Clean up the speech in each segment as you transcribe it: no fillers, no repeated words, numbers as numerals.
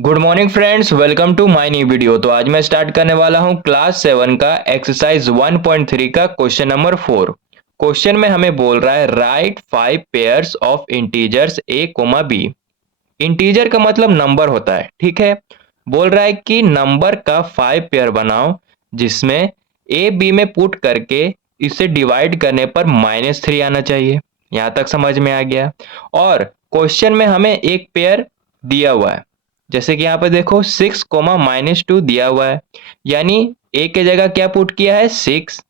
Good morning friends, welcome to my new video. तो आज मैं स्टार्ट करने वाला हूं क्लास 7 का एक्सरसाइज 1.3 का क्वेश्चन नंबर 4। क्वेश्चन में हमें बोल रहा है right 5 pairs of integers A comma B. Integer का मतलब नंबर होता है, ठीक है। बोल रहा है कि नंबर का 5 पेयर बनाओ जिसमें ए बी में पुट करके इसे डिवाइड करने पर -3 आना चाहिए। यहां तक समझ में आ गया। और क्वेश्चन में हमें एक पेयर दिया हुआ है, जैसे कि यहाँ पे देखो 6, -2 दिया हुआ है, यानी ए के जगह क्या पुट किया है 6,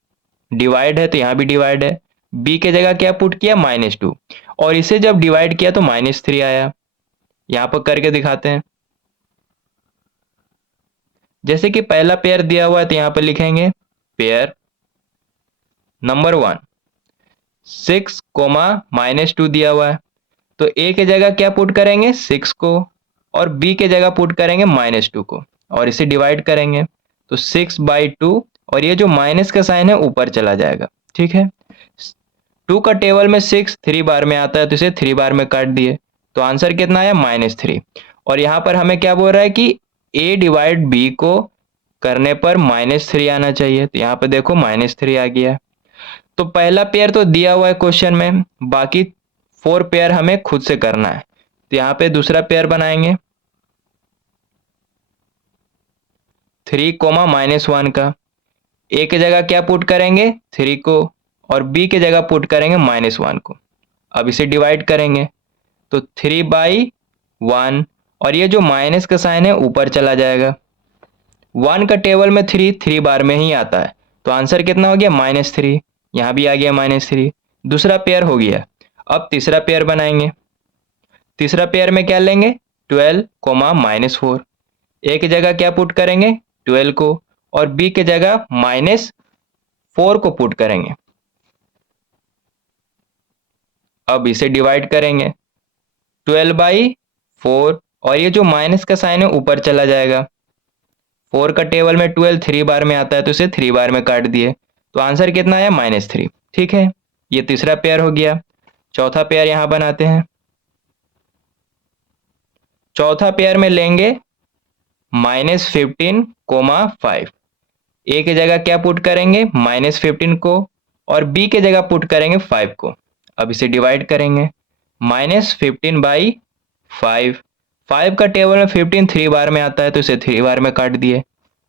डिवाइड है तो यहाँ भी डिवाइड है। बी के जगह क्या पुट किया -2, और इसे जब डिवाइड किया तो -3 आया। यहाँ पर करके दिखाते हैं। जैसे कि पहला पेयर दिया हुआ है तो यहाँ पर लिखेंगे पेयर नंबर 1 6, -2 दिया हुआ है, तो ए के जगह क्या पुट करेंगे 6 को, और बी के जगह पुट करेंगे -2 को, और इसे डिवाइड करेंगे तो 6/2, और ये जो माइनस का साइन है ऊपर चला जाएगा, ठीक है। 2 का टेबल में 6 3 बार में आता है तो इसे 3 बार में काट दिए, तो आंसर कितना आया -3। और यहाँ पर हमें क्या बोल रहा है कि ए डिवाइड बी को करने पर -3 आना चाहिए, तो यहाँ पे देखो -3 आ गया। तो पहला पेयर तो दिया हुआ है क्वेश्चन में, बाकी 4 पेयर हमें खुद से करना है। तो यहाँ पे दूसरा पेयर बनाएंगे 3, -1 का। ए के जगह क्या पुट करेंगे 3 को, और बी के जगह पुट करेंगे -1 को। अब इसे डिवाइड करेंगे तो 3/1, और ये जो माइनस का साइन है ऊपर चला जाएगा। 1 का टेबल में 3 बार में ही आता है, तो आंसर कितना हो गया -3। यहाँ भी आ गया -3। दूसरा पेयर हो गया। अब तीसरा पेयर बनाएंगे। तीसरा पेयर में क्या लेंगे 12, -4। ए की जगह क्या पुट करेंगे 12 को, और बी के जगह -4 को पुट करेंगे। अब इसे डिवाइड करेंगे 12/4, और ये जो माइनस का साइन है ऊपर चला जाएगा। 4 का टेबल में 12 3 बार में आता है तो इसे 3 बार में काट दिए, तो आंसर कितना आया -3, ठीक है। ये तीसरा पेयर हो गया। चौथा पेयर यहां बनाते हैं। चौथा पेयर में लेंगे -15, 5। ए की जगह क्या पुट करेंगे -15 को, और बी के जगह पुट करेंगे 5 को। अब इसे डिवाइड करेंगे -15/5। 5 का टेबल में 15 3 बार में आता है तो इसे 3 बार में काट दिए,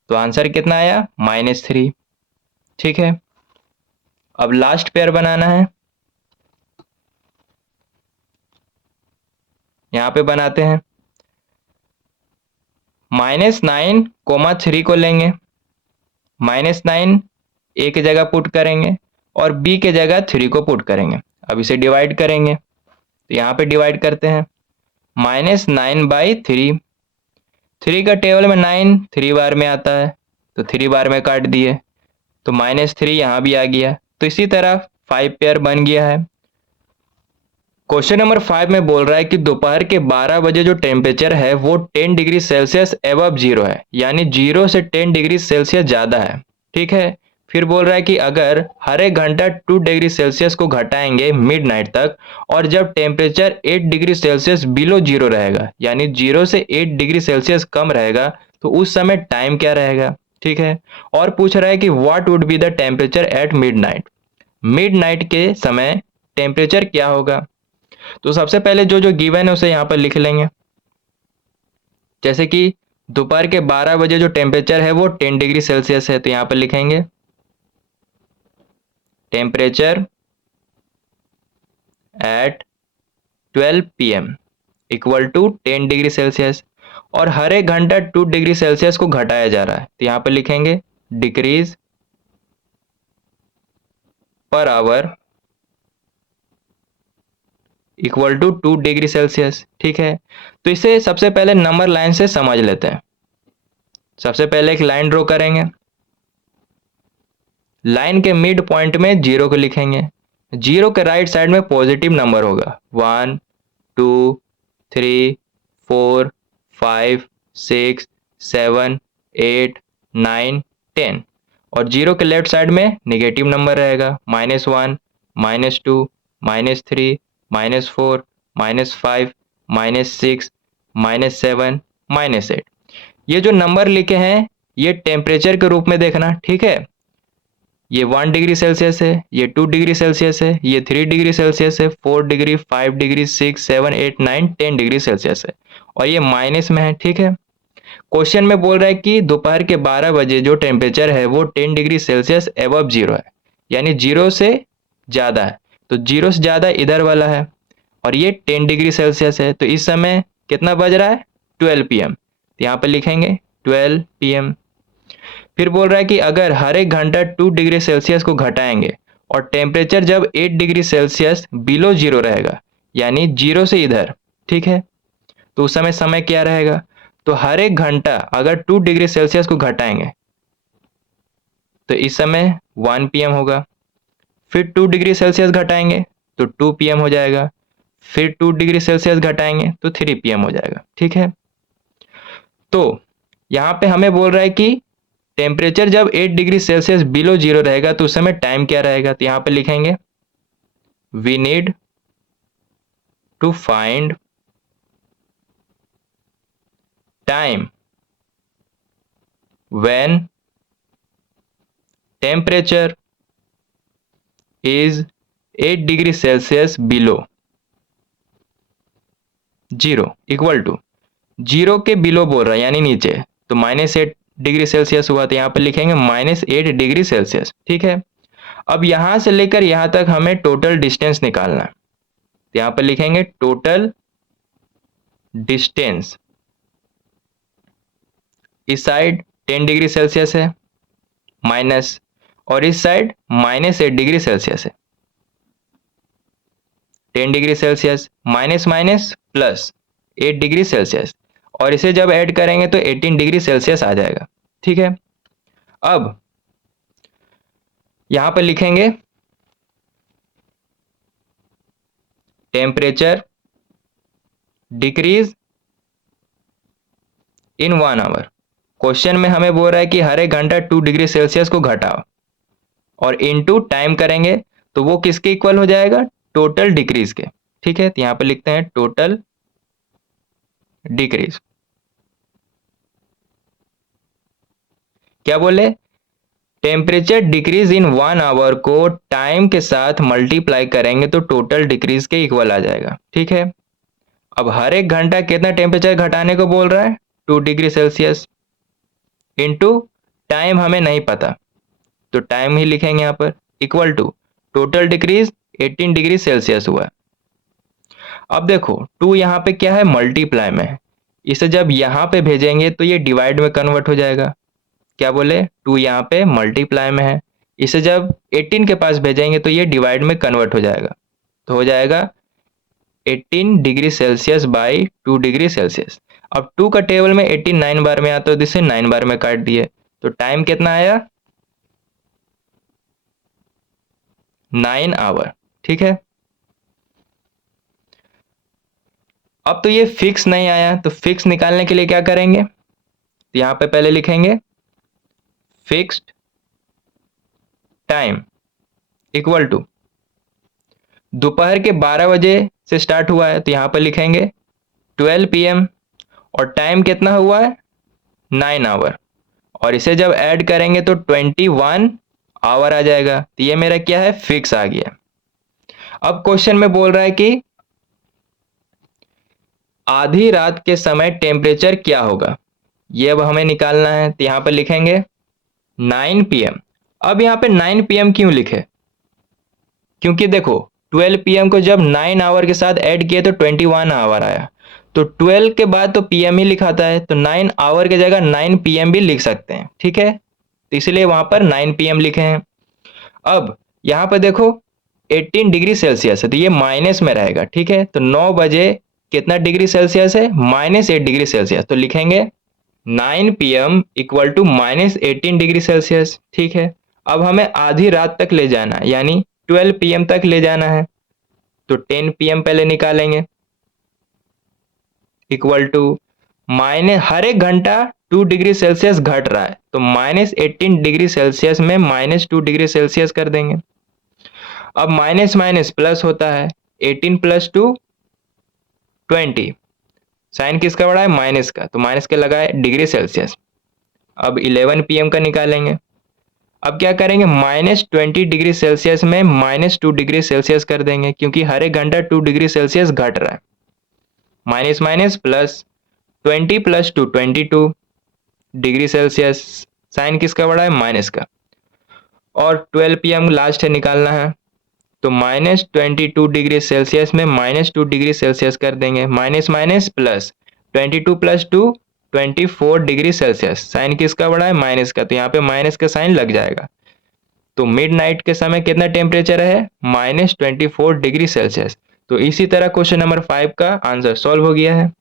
तो आंसर कितना आया -3, ठीक है। अब लास्ट पेयर बनाना है। यहां पे बनाते हैं -9, 3 को लेंगे। -9 ए की जगह पुट करेंगे, और बी के जगह 3 को पुट करेंगे। अब इसे डिवाइड करेंगे तो यहाँ पे डिवाइड करते हैं -9/3। 3 का टेबल में 9 3 बार में आता है तो 3 बार में काट दिए, तो -3 यहाँ भी आ गया। तो इसी तरह 5 पेयर बन गया है। क्वेश्चन नंबर 5 में बोल रहा है कि दोपहर के 12 बजे जो टेम्परेचर है वो 10 डिग्री सेल्सियस एबव जीरो है, यानी 0 से 10 डिग्री सेल्सियस ज़्यादा है, ठीक है। फिर बोल रहा है कि अगर हर एक घंटा 2 डिग्री सेल्सियस को घटाएंगे मिडनाइट तक, और जब temperature 8 degree Celsius below zero रहेगा, यानी 0 से 8 डिग्री सेल्सियस कम रहेगा, तो उस समय टाइम क्या रहेगा, ठीक है। और पूछ रहा है कि what would be the temperature at midnight. Midnight के समय टेम्परेचर क्या होगा। तो सबसे पहले जो जो गिवन है उसे यहाँ पर लिख लेंगे। जैसे कि दोपहर के 12 बजे जो टेम्परेचर है वो 10 डिग्री सेल्सियस है, तो यहाँ पर लिखेंगे temperature at 12 PM equal to 10 degree Celsius, और हर एक घंटा 2 डिग्री सेल्सियस को घटाया जा रहा है, तो यहाँ पर लिखेंगे decrease per hour equal to 2 degree Celsius, ठीक है। तो इसे सबसे पहले नंबर लाइन से समझ लेते हैं। सबसे पहले एक लाइन ड्रॉ करेंगे। लाइन के मिड पॉइंट में 0 को लिखेंगे। 0 के राइट साइड में पॉजिटिव नंबर होगा 1 2 3 4 5 6 7 8 9 10, और 0 के लेफ्ट साइड में नेगेटिव नंबर रहेगा -1 -2 -3 -4 -5 -6 -7 -8। ये जो नंबर लिखे हैं ये टेम्परेचर के रूप में देखना, ठीक है। ये 1 डिग्री सेल्सियस है, ये 2 डिग्री सेल्सियस है, ये 3 डिग्री सेल्सियस है, 4 डिग्री, 5 डिग्री, 6, 7, 8, 9, 10 डिग्री सेल्सियस है और ये माइनस में है, ठीक है। क्वेश्चन में बोल रहा है कि दोपहर के 12 बजे जो टेम्परेचर है वो 10 डिग्री सेल्सियस एबव जीरो है, यानी जीरो से ज़्यादा है। तो जीरो से ज़्यादा इधर वाला है और ये 10 डिग्री सेल्सियस है। तो इस समय कितना बज रहा है? 12 PM। तो यहाँ पर लिखेंगे 12 PM। फिर बोल रहा है कि अगर हर एक घंटा 2 डिग्री सेल्सियस को घटाएंगे और टेम्परेचर जब 8 डिग्री सेल्सियस बिलो जीरो रहेगा, यानी जीरो से इधर, ठीक है, तो उस समय समय क्या रहेगा? तो हर एक घंटा अगर 2 डिग्री सेल्सियस को घटाएंगे तो इस समय 1 PM होगा। फिर 2 डिग्री सेल्सियस घटाएंगे तो 2 PM हो जाएगा। फिर 2 डिग्री सेल्सियस घटाएंगे तो 3 PM हो जाएगा, ठीक है। तो यहाँ पे हमें बोल रहा है कि टेम्परेचर जब 8 डिग्री सेल्सियस बिलो जीरो रहेगा तो उस समय टाइम क्या रहेगा? तो यहाँ पे लिखेंगे we need to find time when temperature is 8 degree Celsius below zero, equal to zero के बिलो बोल रहा है यानी नीचे, तो -8 डिग्री सेल्सियस हुआ। तो यहाँ पे लिखेंगे -8 डिग्री सेल्सियस, ठीक है। अब यहां से लेकर यहां तक हमें टोटल डिस्टेंस निकालना है। तो यहाँ पे लिखेंगे टोटल डिस्टेंस। इस साइड 10 डिग्री सेल्सियस है माइनस, और इस साइड -8 डिग्री सेल्सियस है। 10 degree Celsius minus minus plus 8 degree Celsius, और इसे जब ऐड करेंगे तो 18 डिग्री सेल्सियस आ जाएगा, ठीक है। अब यहां पर लिखेंगे temperature decreases in 1 hour. Question में हमें बोल रहा है कि हर एक घंटा 2 डिग्री सेल्सियस को घटाओ और इनटू टाइम करेंगे तो वो किसके इक्वल हो जाएगा? टोटल डिक्रीज के, ठीक है। तो यहां पर लिखते हैं टोटल डिक्रीज। क्या बोले? टेम्परेचर डिक्रीज इन 1 आवर को टाइम के साथ मल्टीप्लाई करेंगे तो टोटल डिक्रीज के इक्वल आ जाएगा, ठीक है। अब हर एक घंटा कितना टेम्परेचर घटाने को बोल रहा है? 2 डिग्री सेल्सियस इनटू टाइम हमें नहीं पता, तो टाइम ही लिखेंगे यहाँ पर, equal to total decrease 18 degree Celsius हुआ। अब देखो 2 यहाँ पे क्या है? मल्टीप्लाई में है। इसे जब यहाँ पे भेजेंगे तो ये डिवाइड में कन्वर्ट हो जाएगा। क्या बोले? 2 यहाँ पे मल्टीप्लाई में है, इसे जब 18 के पास भेजेंगे तो ये डिवाइड में कन्वर्ट हो जाएगा। तो हो जाएगा 18 degree Celsius by 2 degree Celsius. अब 2 का टेबल में 18 9 बार में आता है तो इसे 9 बार में काट दिए, तो टाइम कितना आया? 9 आवर, ठीक है। अब तो ये फिक्स नहीं आया, तो फिक्स निकालने के लिए क्या करेंगे? तो यहां पे पहले लिखेंगे फिक्स्ड टाइम इक्वल टू दोपहर के 12 बजे से स्टार्ट हुआ है तो यहां पर लिखेंगे 12 PM, और टाइम कितना हुआ है? 9 आवर, और इसे जब ऐड करेंगे तो 21 आवर आ जाएगा। तो ये मेरा क्या है? फिक्स आ गया। अब क्वेश्चन में बोल रहा है कि आधी रात के समय टेम्परेचर क्या होगा, ये अब हमें निकालना है। तो यहां पर लिखेंगे 9 PM। अब यहां पे 9 PM क्यों लिखे? क्योंकि देखो 12 PM को जब 9 आवर के साथ ऐड किए तो 21 आवर आया, तो 12 के बाद तो PM ही लिखाता है, तो 9 आवर की जगह 9 PM भी लिख सकते हैं, ठीक है। तो इसलिए वहां पर 9 PM लिखे हैं। अब यहां पर देखो 18 डिग्री सेल्सियस है तो ये माइनस में रहेगा, ठीक है। तो 9 बजे कितना डिग्री सेल्सियस है? -8 डिग्री सेल्सियस, तो लिखेंगे 9 PM equal to -18 degree Celsius, ठीक है। अब हमें आधी रात तक ले जाना है, यानी 12 PM तक ले जाना है, तो 10 PM पहले निकालेंगे इक्वल टू हर एक घंटा 2 डिग्री सेल्सियस घट रहा है तो -18 डिग्री सेल्सियस में -2 डिग्री सेल्सियस कर देंगे। अब माइनस माइनस प्लस होता है, 18 + 2 20, साइन किसका बड़ा है, माइनस का, तो माइनस के लगाए डिग्री सेल्सियस। अब 11 PM का निकालेंगे। अब क्या करेंगे, -20 डिग्री सेल्सियस में -2 डिग्री सेल्सियस कर देंगे, क्योंकि हर एक घंटा 2 डिग्री सेल्सियस घट रहा है। Minus minus plus, 20 + 2 22 degree Celsius. Sign किसका बड़ा है, माइनस का। और 12 PM लास्ट है निकालना है, तो -22 डिग्री सेल्सियस में -2 डिग्री सेल्सियस कर देंगे। Minus minus plus, 22 + 2 24 degree Celsius. Sign किसका बड़ा है, माइनस का, तो यहाँ पे माइनस का साइन लग जाएगा। तो मिडनाइट के समय कितना टेम्परेचर है, -24 डिग्री सेल्सियस। तो इसी तरह क्वेश्चन नंबर 5 का आंसर सॉल्व हो गया है।